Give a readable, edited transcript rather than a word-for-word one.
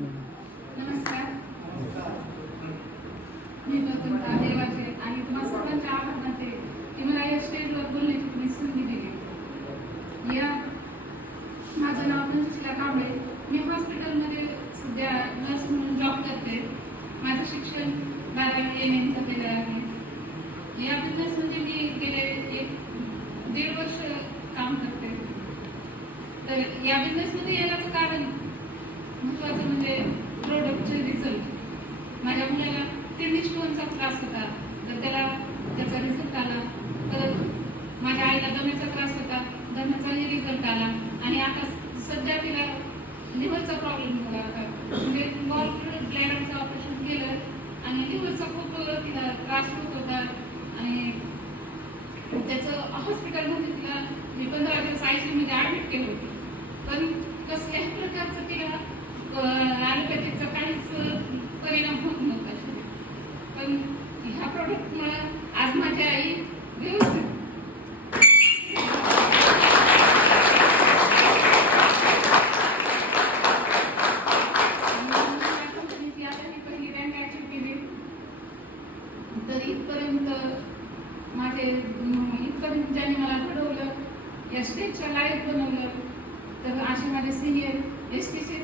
नमस्कार, मी गौतम देवाचे आणि तुम्हाला सर्वांचे आभार मानते की मला या स्टेजवर बोलण्याची तुम्ही संधी दिली. या माझं नाव पंचशीला कांबळे. मी हॉस्पिटलमध्ये सध्या नर्स म्हणून जॉब करते. माझं शिक्षण 12वी AM झालेलं आहे. या बिझनेसमध्ये मी गेले 1.5 वर्ष काम करते. तर या बिझनेसमध्ये येण्याचं कारण महत्त्वाचं म्हणजे प्रोडक्टचे रिझल्ट. माझ्या मुलाला किडनी स्टोनचा त्रास होता, तर त्याचा रिझल्ट आला. परत माझ्या आईला दम्याचा त्रास होता, दम्याचाही रिझल्ट आला. आणि आता सध्या तिला लिव्हरचा प्रॉब्लेम झाला होता, म्हणजे गॉल ब्लॅडरचं ऑपरेशन केलं आणि लिव्हरचा खूप तिला त्रास होत होता. आणि त्याचं हॉस्पिटलमध्ये तिला मी 15 दिवस ICU मध्ये ॲडमिट केलं होतं. पण कसल्याही प्रकारचं तिला ॲलोपॅथीचा काहीच परिणाम होत नव्हता. पण ह्या प्रोडक्टमुळे आज माझी आई व्यवस्थित पहिली रँक अचीव्ह केली. तर इथपर्यंत ज्यांनी मला घडवलं, या स्टेजच्या लायक बनवलं, तर असे माझे सिनियर STC